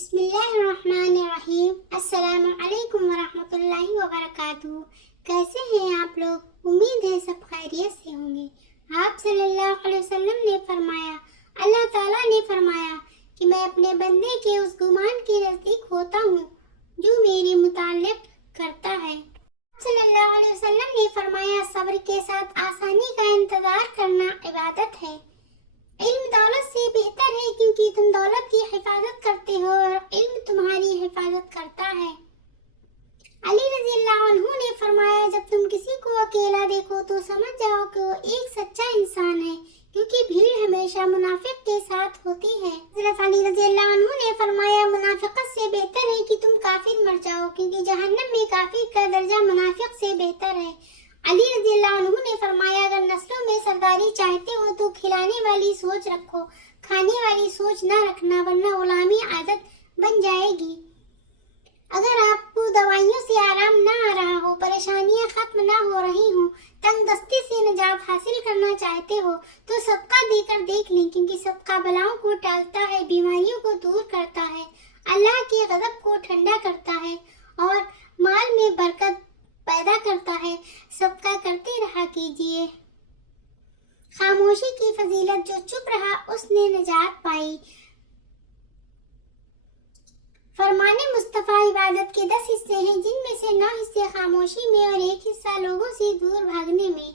بسم اللہ الرحمن الرحیم۔ السلام علیکم ورحمۃ اللہ وبرکاتہ۔ کیسے ہیں آپ لوگ؟ امید ہے سب خیریت سے ہوں گے۔ آپ صلی اللہ علیہ وسلم نے فرمایا، اللہ تعالیٰ نے فرمایا کہ میں اپنے بندے کے اس گمان کے نزدیک ہوتا ہوں جو میرے متعلق کرتا ہے۔ صلی اللہ علیہ وسلم نے فرمایا، صبر کے ساتھ آسانی کا انتظار کرنا عبادت ہے۔ علم دولت سے بہتر ہے کیونکہ تم دولت کی حفاظت کرتے ہو اور علم تمہاری حفاظت کرتا ہے۔ علی رضی اللہ عنہ نے فرمایا، جب تم کسی کو اکیلا دیکھو تو سمجھ جاؤ کہ وہ ایک سچا انسان ہے، کیونکہ بھیڑ ہمیشہ منافق کے ساتھ ہوتی ہے۔ حضرت علی رضی اللہ عنہ نے فرمایا، منافقت سے بہتر ہے کہ تم کافر مر جاؤ، کیونکہ جہنم میں کافر کا درجہ منافق سے بہتر ہے۔ علی رضی اللہ عنہ نے فرمایا، اگر نسلوں میں سرداری چاہتے ہو تو کھلانے والی سوچ رکھو، کھانے والی سوچ نہ رکھنا، ورنہ غلامی عادت بن جائے گی۔ اگر آپ کو دوائیوں سے آرام نہ آ رہا ہو، پریشانیاں ختم نہ ہو رہی ہوں، تنگ دستی سے نجات حاصل کرنا چاہتے ہو تو صدقہ دے کر دیکھ لیں، کیونکہ صدقہ بلاؤں کو ٹالتا ہے، بیماریوں کو دور کرتا ہے، اللہ کے غضب کو ٹھنڈا کرتا ہے اور مال میں برکت پیدا کرتا ہے۔ صدقہ کرتے رہا کیجیے۔ خاموشی کی فضیلت، جو چپ رہا اس نے نجات پائی۔ فرمان مصطفیٰ عبادت کے 10 حصے ہیں، جن میں سے 9 حصے خاموشی میں اور 1 حصہ لوگوں سے دور بھاگنے میں۔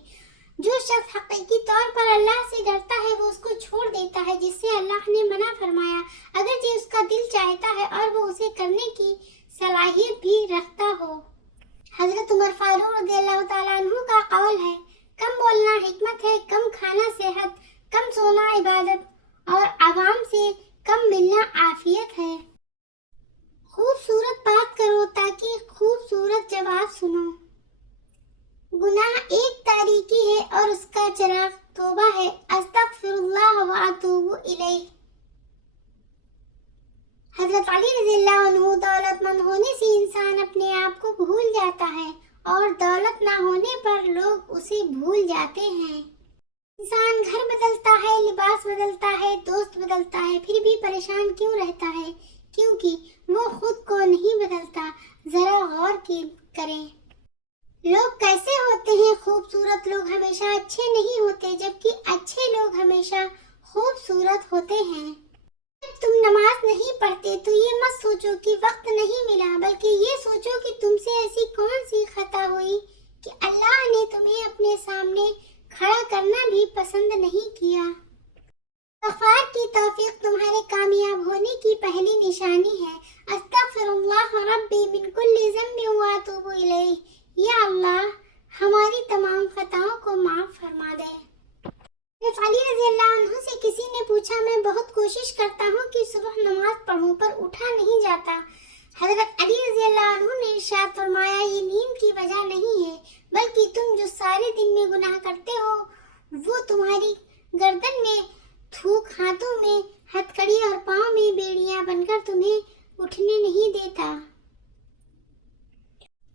جو شخص حقیقی طور پر اللہ سے ڈرتا ہے وہ اس کو چھوڑ دیتا ہے جس سے اللہ نے منع فرمایا، اگرچہ اس کا دل چاہتا ہے اور وہ اسے کرنے کی صلاحیت بھی رکھتا ہو۔ حضرت عمر فاروق رضی اللہ تعالیٰ عنہ کا قول ہے، کم بولنا حکمت ہے، کم کھانا صحت، کم سونا عبادت اور عوام سے کم ملنا عافیت ہے۔ خوبصورت بات کرو تاکہ خوبصورت جواب سنو۔ گناہ ایک تاریکی ہے اور اس کا چراغ توبہ ہے، استغفر اللہ واتوب الیہ۔ حضرت علی رضی اللہ عنہ، دولت مند ہونے سے انسان اپنے آپ کو بھول جاتا ہے اور دولت نہ ہونے پر لوگ اسے بھول جاتے ہیں۔ انسان گھر بدلتا ہے، لباس بدلتا ہے، دوست بدلتا ہے، پھر بھی پریشان کیوں رہتا ہے؟ کیونکہ وہ خود کو نہیں بدلتا۔ ذرا غور کریں، لوگ کیسے ہوتے ہیں؟ خوبصورت لوگ ہمیشہ اچھے نہیں ہوتے، جبکہ اچھے لوگ ہمیشہ خوبصورت ہوتے ہیں۔ جب تم نماز نہیں پڑھتے تو یہ مت سوچو کہ وقت نہیں ملا، بلکہ یہ سوچو کہ تم سے ایسی کون سی خطا ہوئی کہ اللہ نے تمہیں اپنے سامنے کھڑا کرنا بھی پسند نہیں کیا۔ استغفار کی توفیق تمہارے کامیاب ہونے کی پہلی نشانی ہے۔ استغفر اللہ ربی من کل ذنب واتوب الیہ۔ یا اللہ ہماری تمام خطاؤں کو معاف فرما دے۔ علی رضی اللہ عنہ سے کسی نے پوچھا، میں بہت کوشش کرتا ہوں کہ صبح نماز پڑھوں پر اٹھا نہیں جاتا۔ حضرت علی رضی اللہ عنہ نے ارشاد فرمایا، یہ نیند کی وجہ نہیں ہے، بلکہ تم جو سارے دن میں گناہ کرتے ہو وہ تمہاری گردن میں تھوک، ہاتھوں میں ہتھکڑی اور پاؤں میں بیڑیاں بن کر تمہیں اٹھنے نہیں دیتا۔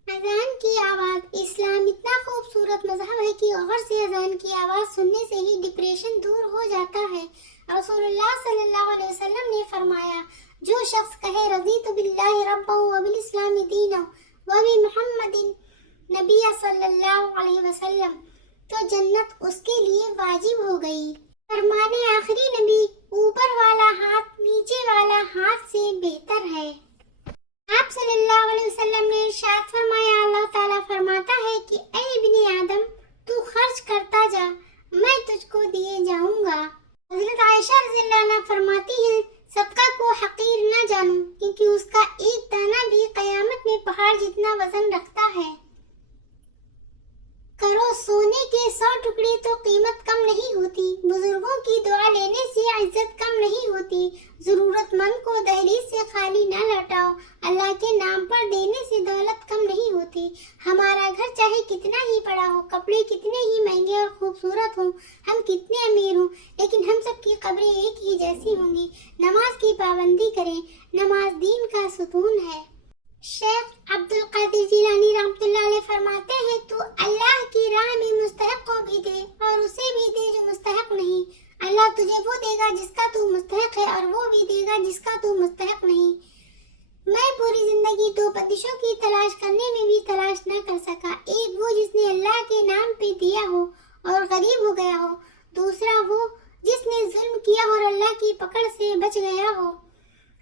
اذان کی آواز۔ اسلام اتنا خوبصورت مذہب ہے کہ غور سے اذان کی آواز سننے سے ہی ڈپریشن دور ہو جاتا ہے۔ رسول اللہ صلی اللہ علیہ وسلم نے فرمایا، جو شخص کہے رضیت باللہ ربا وبالاسلام دینا وبمحمد نبی صلی اللہ علیہ وسلم، تو جنت اس کے لیے واجب ہو گئی۔ فرمان آخری نبی، اوپر والا ہاتھ نیچے والا ہاتھ سے بہتر ہے۔ آپ صلی اللہ علیہ وسلم نے ارشاد فرمایا، اللہ تعالیٰ فرماتا ہے کہ اے ابن آدم، تو خرچ کرتا جا، میں تجھ کو دیے جاؤں گا۔ حضرت عائشہ رضی اللہ عنہا فرماتی ہیں، صدقہ کو حقیر نہ جانو، کیونکہ اس کا ایک دانہ بھی قیامت میں پہاڑ جتنا وزن رکھتا ہے۔ کرو سونے کے 100 ٹکڑے تو قیمت کم نہیں ہوتی، بزرگوں کی دعا لینے سے عزت کم نہیں ہوتی، ضرورت مند کو دہلیز سے خالی نہ لوٹاؤ، اللہ کے نام پر دینے سے دولت کم نہیں ہوتی۔ ہمارا گھر چاہے کتنا ہی بڑا ہو، کپڑے کتنے ہی مہنگے اور خوبصورت ہوں، ہم کتنے امیر ہوں، لیکن ہم سب کی قبریں ایک ہی جیسی ہوں گی۔ نماز کی پابندی کریں، نماز دین کا ستون ہے۔ شیخ عبد القادر جیلانی رحمۃ اللہ علیہ فرماتے ہیں، تو اللہ کی راہ میں مستحق کو بھی دے اور اسے بھی دے جو مستحق نہیں۔ اللہ تجھے وہ دے گا جس کا تو مستحق ہے، اور وہ بھی دے گا جس کا تو مستحق نہیں۔ बंदिशों की तलाश करने में भी तलाश न कर सका। एक वो जिसने अल्लाह के नाम पे दिया हो और गरीब हो गया हो, दूसरा वो जिसने जुल्म किया और अल्लाह की पकड़ से बच गया हो।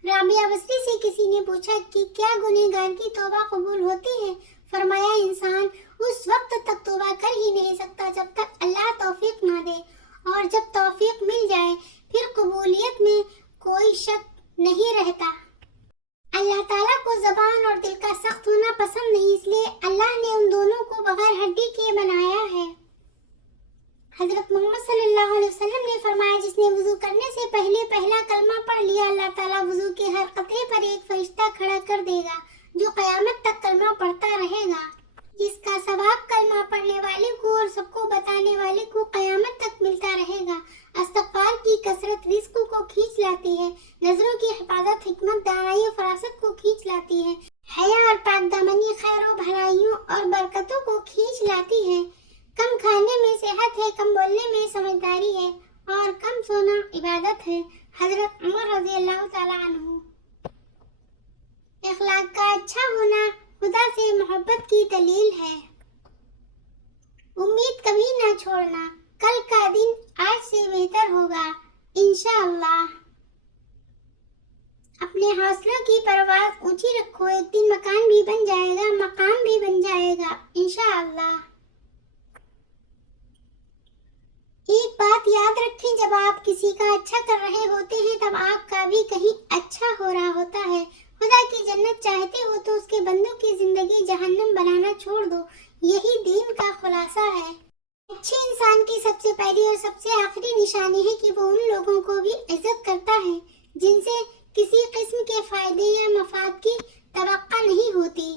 राबिया बसरी से किसी ने पूछा कि क्या गुनहगार की तौबा कबूल होती है? फरमाया, इंसान उस वक्त तक तौबा कर ही नहीं सकता जब तक अल्लाह तौफीक ना दे, और जब तौफीक मिल जाए फिर कबूलियत में कोई शक नहीं रहता। अल्लाह ताला को ज़बान और दिल का सख्त होना पसंद नहीं, इसलिए अल्लाह ने उन दोनों को बगैर हड्डी के बनाया है। हजरत मोहम्मद सल्लल्लाहु अलैहि वसल्लम ने फरमाया, जिसने वुजू करने से पहले पहला कलमा पढ़ लिया, अल्लाह ताला वुजू के हर कतरे पर एक फरिश्ता खड़ा कर देगा जो क़यामत तक कलमा पढ़ता रहेगा। इसका सवाब कलमा पढ़ने वाले को और सबको बताने वाले को क़यामत तक मिलता रहेगा। इस्तिग़फ़ार की कसरत रिज़्क़ को खींच लाती है, नजरों की हिफाजत हिकमत, दानाई और फरासत को खींच लाती है, हया और पाकदामनी खैर और भलाइयों और बरकतों को खींच लाती है। कम खाने में सेहत है, कम बोलने में समझदारी है और कम सोना इबादत है। हजरत उमर रज़ी अल्लाह ताला अन्हु। इखलाक का अच्छा होना खुदा से मोहब्बत की दलील है। उम्मीद कभी ना छोड़ना, कल का दिन आज से बेहतर होगा इंशाअल्लाह। अपने हौसलों की परवाज़ ऊंची रखो, एक दिन मकान भी बन जाएगा, मकाम भी बन जाएगा इंशाअल्लाह। एक बात याद रखें, जब आप किसी का अच्छा कर रहे होते हैं तब आपका भी कहीं अच्छा हो रहा होता है। खुदा की जन्नत चाहते हो तो उसके बंदों की जिंदगी जहन्नम बनाना छोड़ दो, यही दीन का खुलासा है। अच्छे इंसान की सबसे पहली और सबसे आखिरी निशानी है कि वो उन लोगों को भी इज्जत करता है जिनसे किसी किस्म के फायदे या मफाद की तवक्का नहीं होती।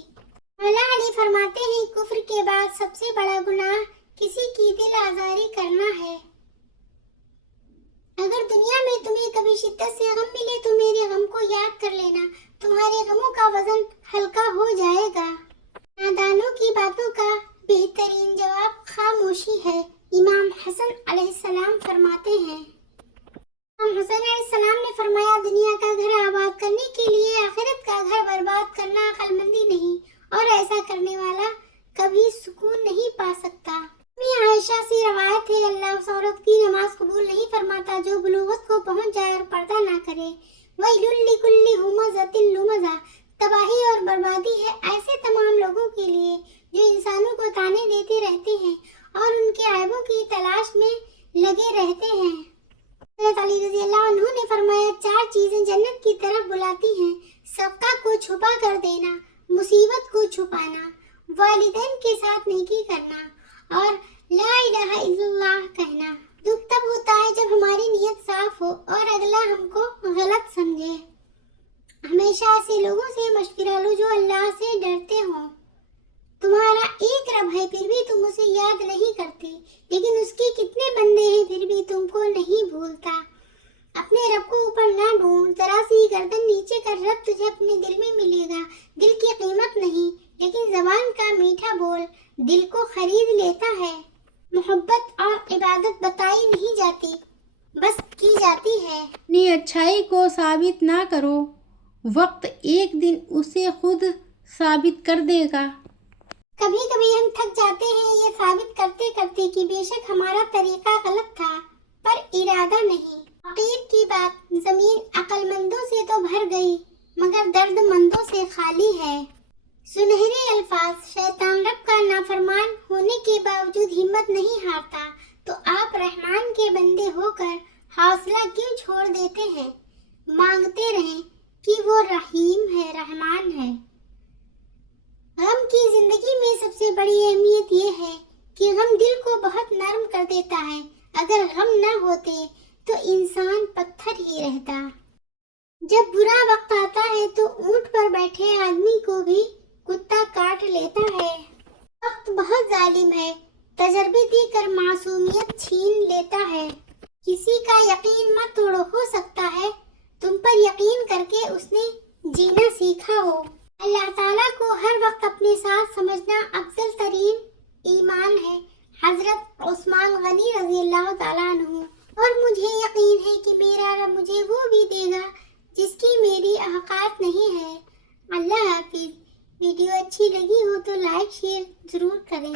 मौला अली फरमाते हैं, कुफ्र के बाद सबसे बड़ा गुनाह किसी की दिल आजारी करना है। अगर दुनिया में तुम्हें कभी शिद्दत से गम मिले तो मेरे गम को याद कर लेना, तुम्हारे गमों का वजन हल्का हो जाएगा। नादानों की बातों का बेहतरीन जवाब खामोशी है। इमाम हसन अलैहिस्सलाम फरमाते हैं, इमाम हसन अलैहिस्सलाम ने फरमाया, दुनिया का घर आबाद करने के लिए आखिरत का घर बर्बाद करना अक्लमंदी नहीं, और ऐसा करने वाला कभी सुकून नहीं पा सकता। आयशा से रवायत है, अल्लाह उस औरत की नमाज कबूल नहीं फरमाता जो बुलूगत को पहुंच जाए और पर्दा ना करे। वैलुल लिकुल्ली हुमज़तिल लुमज़ा, तबाही और बर्बादी है ऐसे तमाम लोगों के लिए जो इंसानों को ताने देते रहते हैं और उनके ऐबों की तलाश में लगे रहते हैं। हज़रत अली रज़ी अल्लाह अन्हु ने फरमाया, चार चीजें जन्नत की तरफ बुलाती हैं, सबका को छुपा कर देना, मुसीबत को छुपाना, वालिदैन के साथ नेकी करना और ला इलाहा इल्लल्लाह कहना। दुख तब होता है जब हमारी नीयत साफ हो और अगला हमको गलत समझे। हमेशा ऐसे लोगों से मशवरा लो जो अल्लाह से डरते हो। तुम्हारा एक रब है फिर भी तुम उसे याद नहीं करते, लेकिन उसके कितने बंदे हैं फिर भी तुमको नहीं भूलता। अपने रब को ऊपर ना ढूंढ, जरा सी गर्दन नीचे कर, रब तुझे अपने दिल में मिलेगा। दिल की कीमत नहीं लेकिन जबान का मीठा बोल दिल को खरीद लेता है। मोहब्बत और इबादत बताई नहीं जाती, बस की जाती है। अपनी अच्छाई को साबित ना करो, वक्त एक दिन उसे खुद साबित कर देगा। कभी कभी हम थक जाते हैं ये साबित करते करते कि बेशक हमारा तरीका गलत था, पर इरादा नहीं। फकीर की बात, जमीन अक्लमंदों से तो भर गई मगर दर्दमंदों से खाली है। सुनहरे अल्फाज, शैतान रब का नाफरमान होने के बावजूद हिम्मत नहीं हारता, तो आप रहमान के बंदे होकर हौसला क्यों छोड़ देते हैं? मांगते रहें कि वो रहीम है, रहमान है। गम की जिंदगी में सबसे बड़ी अहमियत ये है कि गम दिल को बहुत नरम कर देता है। अगर गम न होते तो इंसान पत्थर ही रहता। जब बुरा वक्त आता है तो ऊंट पर बैठे आदमी को भी कुत्ता काट लेता है। वक्त बहुत जालिम है, तजर्बे देकर मासूमियत छीन लेता है। किसी का यकीन मत तोड़ो, हो सकता है तुम पर यकीन करके उसने जीना सीखा हो। अल्लाह ताला को हर वक्त अपने साथ समझना अफजल तरीन ईमान है। हजरत उस्मान गनी रजी अल्लाह ताला अन्हु। और मुझे यकीन है कि मेरा रब मुझे वो भी देगा जिसकी मेरी औकात नहीं है। अल्लाह हाफिज। ویڈیو اچھی لگی ہو تو لائک شیئر ضرور کریں.